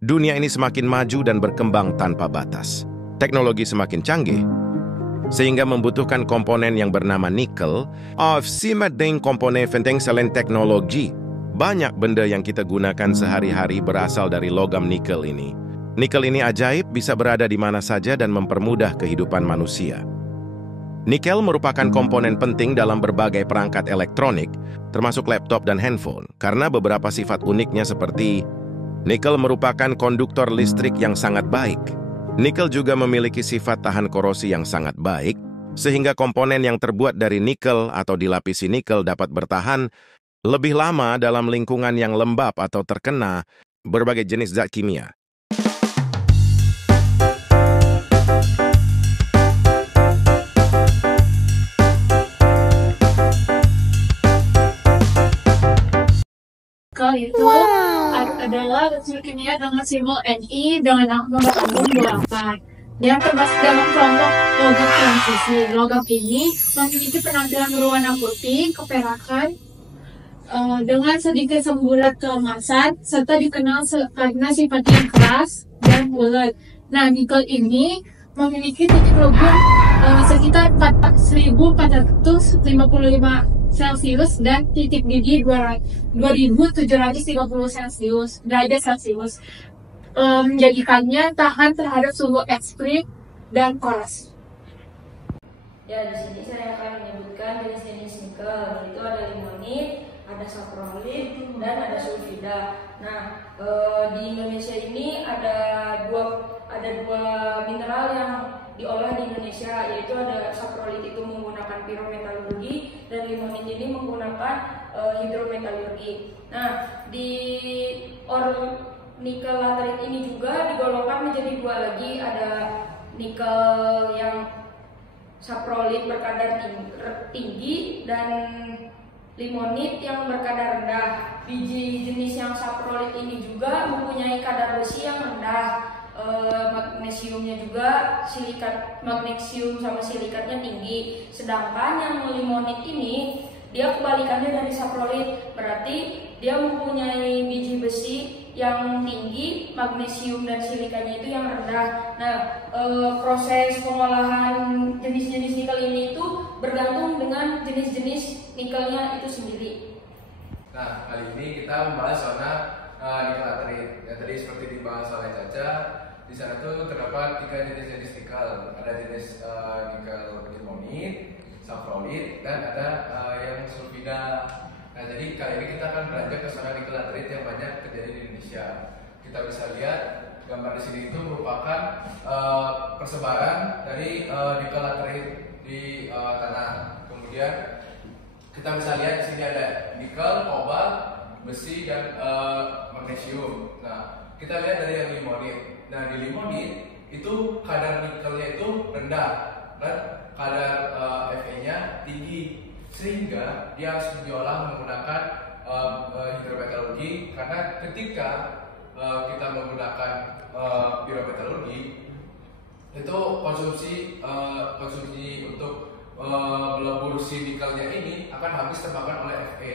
Dunia ini semakin maju dan berkembang tanpa batas. Teknologi semakin canggih, sehingga membutuhkan komponen yang bernama nikel. Simat dengan komponen penting selain teknologi. Banyak benda yang kita gunakan sehari-hari berasal dari logam nikel ini. Nikel ini ajaib, bisa berada di mana saja dan mempermudah kehidupan manusia. Nikel merupakan komponen penting dalam berbagai perangkat elektronik, termasuk laptop dan handphone, karena beberapa sifat uniknya seperti nikel merupakan konduktor listrik yang sangat baik. Nikel juga memiliki sifat tahan korosi yang sangat baik, sehingga komponen yang terbuat dari nikel atau dilapisi nikel dapat bertahan lebih lama dalam lingkungan yang lembab atau terkena berbagai jenis zat kimia. Nikel itu adalah unsur kimia dengan simbol Ni dengan nomor atom 24 yang termasuk dalam kelompok logam transisi. Logam ini memiliki penampilan berwarna putih keperakan dengan sedikit semburat keemasan, serta dikenal karena sifatnya yang keras dan bulat. Nah, nikel ini memiliki titik lebur sekitar 4.455 Celcius dan titik didih 2.730 derajat Celcius, menjadikannya tahan terhadap suhu ekstrim dan keras. Ya, di sini saya akan menyebutkan jenis-jenis nikel, yaitu ada limonit, ada saprolit, dan ada sulfida. Nah, di Indonesia ini ada dua mineral yang diolah di Indonesia, yaitu ada saprolit itu menggunakan pirometalurgi dan limonit ini menggunakan hidrometalurgi. Nah, di nikel laterit ini juga digolongkan menjadi dua lagi, ada nikel yang saprolit berkadar tinggi dan limonit yang berkadar rendah. Biji jenis yang saprolit ini juga mempunyai kadar besi yang rendah. Magnesiumnya juga magnesium sama silikatnya tinggi. Sedangkan yang limonit ini dia kebalikannya dari saprolit, berarti dia mempunyai biji besi yang tinggi, magnesium dan silikanya itu yang rendah. Nah, proses pengolahan jenis-jenis nikel ini itu bergantung dengan jenis-jenis nikelnya itu sendiri. Nah, kali ini kita membahas zona nikel laterit. Ya, tadi seperti dibahas oleh Caca, di sana tuh terdapat 3 jenis nikel. Ada jenis nikel limonit, saprolit, dan ada yang sulfida. Nah, jadi kali ini kita akan beranjak ke zona nikel laterit yang banyak terjadi di Indonesia. Kita bisa lihat gambar di sini itu merupakan persebaran dari nikel laterit di tanah. Kemudian kita bisa lihat di sini ada nikel, kobalt, besi, dan magnesium. Nah, kita lihat dari yang limonit. Nah, di limonit itu kadar nikelnya itu rendah dan kadar Fe-nya tinggi, sehingga dia harus diolah menggunakan hidrometalurgi. Karena ketika kita menggunakan pirometalurgi, itu konsumsi untuk melebur si nikelnya ini akan habis termakan oleh Fe.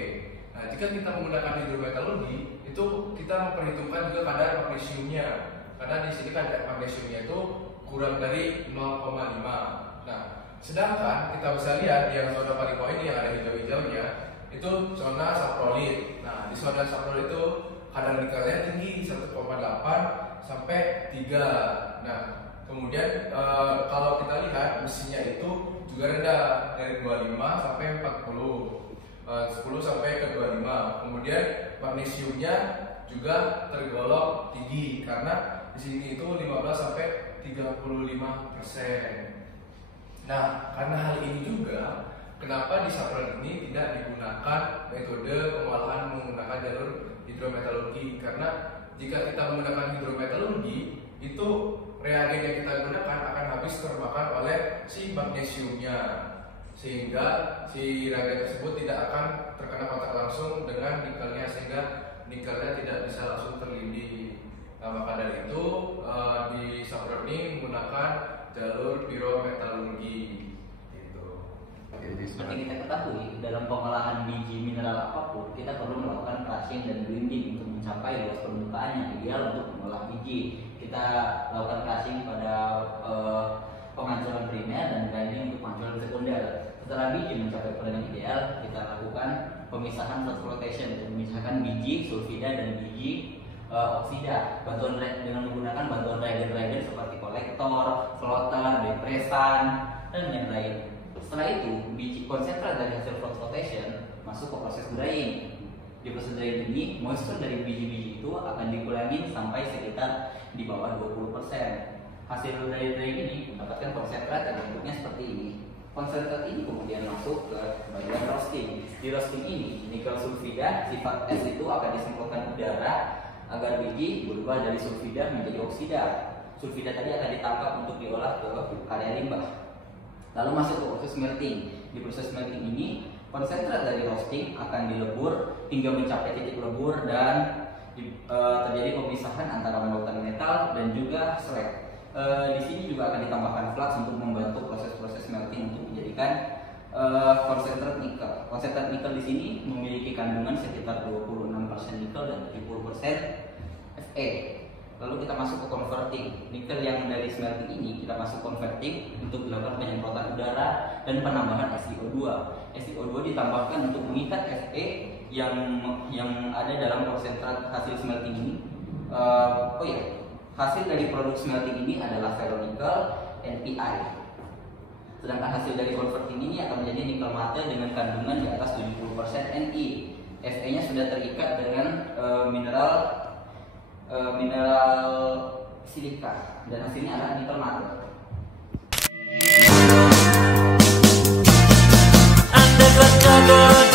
Nah, jika kita menggunakan hidrometalurgi, itu kita memperhitungkan juga kadar magnesiumnya, karena di sini kadar magnesiumnya itu kurang dari 0,5. Nah, sedangkan kita bisa lihat yang zona paling bawah ini yang ada hijau-hijaunya itu zona saprolit. Nah, di zona saprolit itu kadar nikelnya tinggi 1,8 sampai 3. Nah, kemudian kalau kita lihat besinya itu juga rendah dari 25 sampai 40, 10 sampai ke 25. Kemudian magnesiumnya juga tergolong tinggi karena di sini itu 15 sampai 35%. Nah, karena hal ini juga kenapa di saprolit ini tidak digunakan metode pengolahan menggunakan jalur hidrometalurgi. Karena jika kita menggunakan hidrometalurgi, itu reagen yang kita gunakan akan habis termakan oleh si magnesiumnya, sehingga si reagen tersebut tidak akan terkena kontak langsung dengan nikelnya, sehingga nikelnya tidak bisa langsung terlindih. Nah, maka dari itu di saprolit ini menggunakan jalur pirometalurgi. Gitu. Seperti kita ketahui, dalam pengolahan biji mineral apapun, kita perlu melakukan crushing dan blending untuk mencapai luas permukaan yang ideal untuk mengolah biji. Kita lakukan crushing pada pengancuran primer dan grinding untuk pengancuran sekunder. Setelah biji mencapai peradangan ideal, kita lakukan pemisahan flat flotation untuk memisahkan biji sulfida dan biji oksida dengan menggunakan bantuan reagen-reagen seperti kolektor, floater, depresan, dan lain-lain. Setelah itu, biji konsentrat dari hasil flat flotation masuk ke proses drying. Di proses drying ini, moisture dari biji-biji itu akan dikurangi sampai sekitar di bawah 20%. Hasil dari drying ini mendapatkan konsentrat yang bentuknya seperti ini. Konsentrat ini kemudian masuk ke bagian roasting. Di roasting ini, nikel sulfida sifat S itu akan disemprotkan udara agar biji berubah dari sulfida menjadi oksida. Sulfida tadi akan ditangkap untuk diolah ke area limbah. Lalu masuk ke proses smelting. Di proses smelting ini, konsentrat dari roasting akan dilebur hingga mencapai titik lebur dan terjadi pemisahan antara lautan metal dan juga slag. Di sini juga akan ditambahkan flux untuk membantu proses-proses smelting untuk menjadikan konsentrat nikel. Konsentrat nikel di sini memiliki kandungan sekitar 26% nikel dan 70% Fe. Lalu kita masuk ke converting. Nikel yang dari smelting ini kita masuk converting untuk dilakukan penyemprotan udara dan penambahan SiO2. SiO2 ditambahkan untuk mengikat Fe yang ada dalam konsentrat hasil smelting ini. Hasil dari produk smelting ini adalah ferronikel NPI. Sedangkan hasil dari converting ini akan menjadi nikel mate dengan kandungan di atas 70% Ni. Fe-nya sudah terikat dengan mineral silika dan hasilnya adalah nikel mate. Underground